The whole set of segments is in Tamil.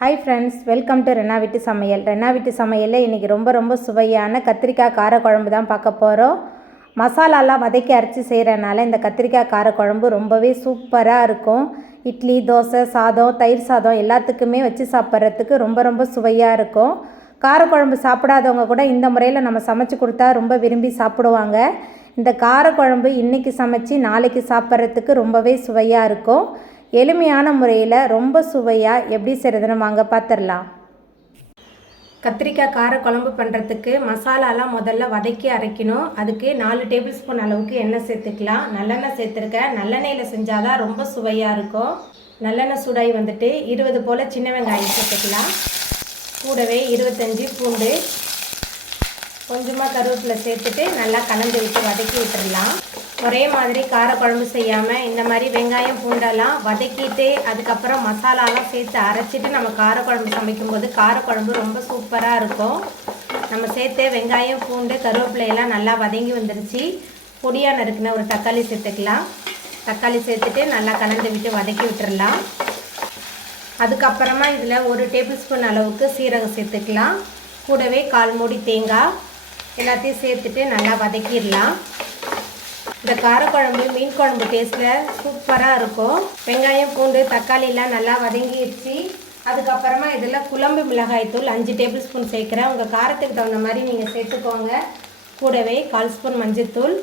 Hi friends welcome to Rena வீட்டு சமையல் ரெனா வீட்டு சமையலில் இன்றைக்கி ரொம்ப ரொம்ப சுவையான கத்திரிக்காய் காரக்குழம்பு தான் பார்க்க போகிறோம் மசாலாலாம் வதக்கி அரைச்சி செய்கிறனால இந்த கத்திரிக்காய் காரக்குழம்பு ரொம்பவே சூப்பராக இருக்கும். இட்லி தோசை சாதம் தயிர் சாதம் எல்லாத்துக்குமே வச்சு சாப்பிட்றதுக்கு ரொம்ப ரொம்ப சுவையாக இருக்கும். காரக்குழம்பு சாப்பிடாதவங்க கூட இந்த முறையில் நம்ம சமைச்சு கொடுத்தா ரொம்ப விரும்பி சாப்பிடுவாங்க. இந்த காரக்குழம்பு இன்றைக்கி சமைச்சு நாளைக்கு சாப்பிட்றதுக்கு ரொம்பவே சுவையாக இருக்கும். எளிமையான முறையில் ரொம்ப சுவையாக எப்படி செய்கிறதுன்னு வாங்க பார்த்துடலாம் கத்திரிக்காய் கார குழம்பு பண்ணுறதுக்கு மசாலாலாம் முதல்ல வதக்கி அரைக்கணும். அதுக்கு நாலு டேபிள் ஸ்பூன் அளவுக்கு எண்ணெய் சேர்த்துக்கலாம். நல்லெண்ணெய் சேர்த்துருக்கேன். நல்லெண்ணெயில் செஞ்சால் தான் ரொம்ப சுவையாக இருக்கும். நல்லெண்ணெய் சூடாகி வந்துட்டு இருபது போல் சின்ன வெங்காயம் சேர்த்துக்கலாம். கூடவே இருபத்தஞ்சி பூண்டு கொஞ்சமாக கருவேப்பிலை சேர்த்துட்டு நல்லா கலந்து விட்டு வதக்கி விட்டுடலாம் ஒரே மாதிரி காரக்குழம்பு செய்யாமல் இந்த மாதிரி வெங்காயம் பூண்டெல்லாம் வதக்கிட்டு அதுக்கப்புறம் மசாலாலாம் சேர்த்து அரைச்சிட்டு நம்ம காரக்குழம்பு சமைக்கும்போது காரக்குழம்பு ரொம்ப சூப்பராக இருக்கும். நம்ம சேர்த்து வெங்காயம் பூண்டு கருவேப்பிலையெல்லாம் நல்லா வதங்கி வந்துருச்சு. பொடியாக நறுக்குன ஒரு தக்காளி சேர்த்துக்கலாம். தக்காளி சேர்த்துட்டு நல்லா கலந்து விட்டு வதக்கி விட்டுடலாம் அதுக்கப்புறமா இதில் ஒரு டேபிள் ஸ்பூன் அளவுக்கு சீரகம் சேர்த்துக்கலாம். கூடவே கால் மூடி தேங்காய் எல்லாத்தையும் சேர்த்துட்டு நல்லா வதக்கிடலாம். இந்த காரக்குழம்பு மீன் குழம்பு டேஸ்ட்டில் சூப்பராக இருக்கும். வெங்காயம் பூண்டு தக்காளிலாம் நல்லா வதங்கிடுச்சு அதுக்கப்புறமா இதில் குழம்பு மிளகாய் தூள் அஞ்சு டேபிள் ஸ்பூன் சேர்க்குறேன். உங்கள் காரத்துக்கு தகுந்த மாதிரி நீங்கள் சேர்த்துக்கோங்க. கூடவே கால் ஸ்பூன் மஞ்சத்தூள்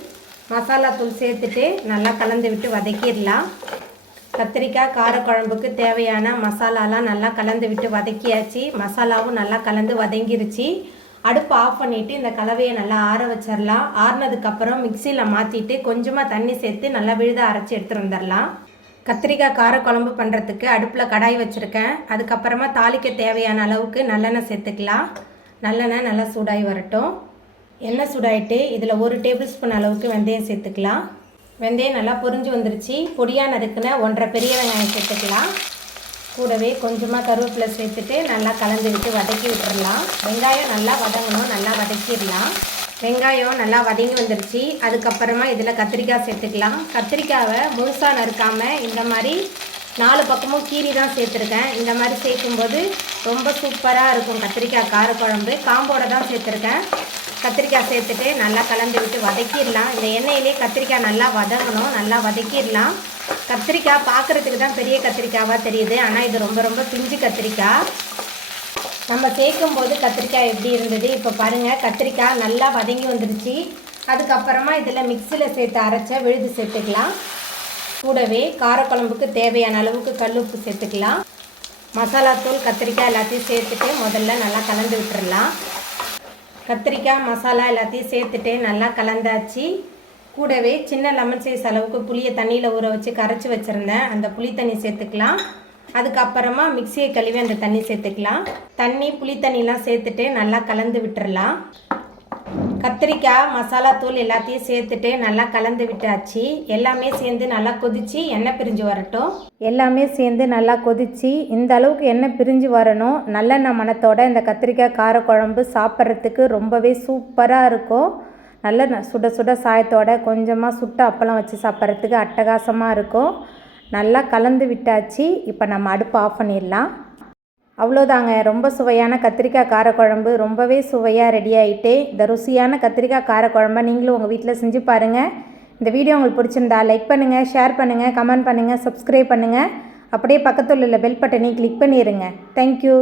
மசாலா தூள் சேர்த்துட்டு நல்லா கலந்து விட்டு வதக்கிடலாம். கத்திரிக்காய் காரக்குழம்புக்கு தேவையான மசாலாலாம் நல்லா கலந்து விட்டு வதக்கியாச்சு. மசாலாவும் நல்லா கலந்து வதங்கிருச்சு. அடுப்பு ஆஃப் பண்ணிவிட்டு இந்த கலவையை நல்லா ஆற வச்சிடலாம். ஆறினதுக்கப்புறம் மிக்சியில் மாற்றிட்டு கொஞ்சமாக தண்ணி சேர்த்து நல்லா விழுத அரைச்சி எடுத்துகிட்டு வந்துடலாம். கத்திரிக்காய் காரக்குழம்பு பண்ணுறதுக்கு அடுப்பில் கடாய் வச்சுருக்கேன். அதுக்கப்புறமா தாளிக்க தேவையான அளவுக்கு நல்லெண்ணெய் சேர்த்துக்கலாம். நல்லெண்ணெய் நல்லா சூடாகி வரட்டும். எண்ணெய் சூடாயிட்டு இதில் ஒரு டேபிள் ஸ்பூன் அளவுக்கு வெந்தயம் சேர்த்துக்கலாம். வெந்தயம் நல்லா பொரிஞ்சு வந்துருச்சு. பொடியாக நறுக்குன ஒன்றரை பெரிய வெங்காயம் சேர்த்துக்கலாம். கூடவே கொஞ்சமாக கருவேப்பிலை சேர்த்துட்டு நல்லா கலந்து விட்டு வதக்கி விட்டுடலாம் வெங்காயம் நல்லா வதங்கணும் நல்லா வதக்கிடலாம். வெங்காயம் நல்லா வதங்கி வந்துருச்சு. அதுக்கப்புறமா இதில் கத்திரிக்காய் சேர்த்துக்கலாம். கத்திரிக்காவை முழுசாக நறுக்காமல் இந்த மாதிரி நாலு பக்கமும் கீரி தான் சேர்த்துருக்கேன். இந்த மாதிரி சேர்க்கும்போது ரொம்ப சூப்பராக இருக்கும் கத்திரிக்காய் காரக்குழம்பு. காம்போட தான் சேர்த்துருக்கேன். கத்திரிக்காய் சேர்த்துட்டு நல்லா கலந்து விட்டு வதக்கிடலாம். இந்த எண்ணெயிலே கத்திரிக்காய் நல்லா வதங்கணும் நல்லா வதக்கிடலாம். கத்திரிக்காய் பார்க்குறதுக்கு தான் பெரிய கத்திரிக்காவாக தெரியுது. ஆனால் இது ரொம்ப ரொம்ப பிஞ்சு கத்திரிக்காய். நம்ம சேர்க்கும் போது கத்திரிக்காய் எப்படி இருந்தது? இப்போ பாருங்கள் கத்திரிக்காய் நல்லா வதங்கி வந்துருச்சு. அதுக்கப்புறமா இதில் மிக்சியில் சேர்த்து அரைச்ச விழுது சேர்த்துக்கலாம். கூடவே காரக்குழம்புக்கு தேவையான அளவுக்கு கல் உப்பு சேர்த்துக்கலாம். மசாலாத்தூள் கத்திரிக்காய் எல்லாத்தையும் சேர்த்துட்டு முதல்ல நல்லா கலந்து விட்டுடலாம் கத்திரிக்காய் மசாலா எல்லாத்தையும் சேர்த்துட்டு நல்லா கலந்தாச்சு. கூடவே சின்ன லெமன் சைஸ் அளவுக்கு புளியை தண்ணியில் ஊற வச்சு கரைச்சி வச்சுருந்தேன். அந்த புளி தண்ணி சேர்த்துக்கலாம். அதுக்கப்புறமா மிக்சியை கழுவி அந்த தண்ணி சேர்த்துக்கலாம். தண்ணி புளி தண்ணிலாம் சேர்த்துட்டு நல்லா கலந்து விட்டுறலாம். கத்திரிக்காய் மசாலா தூள் எல்லாத்தையும் சேர்த்துட்டு நல்லா கலந்து விட்டாச்சு. எல்லாமே சேர்ந்து நல்லா கொதிச்சு எண்ணெய் பிரிஞ்சு வரட்டும். எல்லாமே சேர்ந்து நல்லா கொதித்து இந்த அளவுக்கு எண்ணெய் பிரிஞ்சு வரணும். நல்லெண்ணெய் மனத்தோட இந்த கத்திரிக்காய் காரக்குழம்பு சாப்பிட்றதுக்கு ரொம்பவே சூப்பராக இருக்கும். நல்ல சுட சுட சாயத்தோட கொஞ்சமாக சுட்ட அப்பளம் வச்சு சாப்பிட்றதுக்கு அட்டகாசமாக இருக்கும். நல்லா கலந்து விட்டாச்சு. இப்போ நம்ம அடுப்பு ஆஃப் பண்ணிடலாம். அவ்வளோதாங்க. ரொம்ப சுவையான கத்திரிக்காய் காரக்குழம்பு. ரொம்பவே சுவையாக ரெடி ஆகிட்டு இந்த ருசியான கத்திரிக்காய் காரக்குழம்ப நீங்களும் உங்கள் வீட்டில் செஞ்சு பாருங்கள் இந்த வீடியோ உங்களுக்கு பிடிச்சிருந்தா லைக் பண்ணுங்கள் ஷேர் பண்ணுங்கள் கமெண்ட் பண்ணுங்கள் சப்ஸ்கிரைப் பண்ணுங்கள் அப்படியே பக்கத்தில் உள்ள பெல் பட்டனையும் கிளிக் பண்ணிடுங்க தேங்க்யூ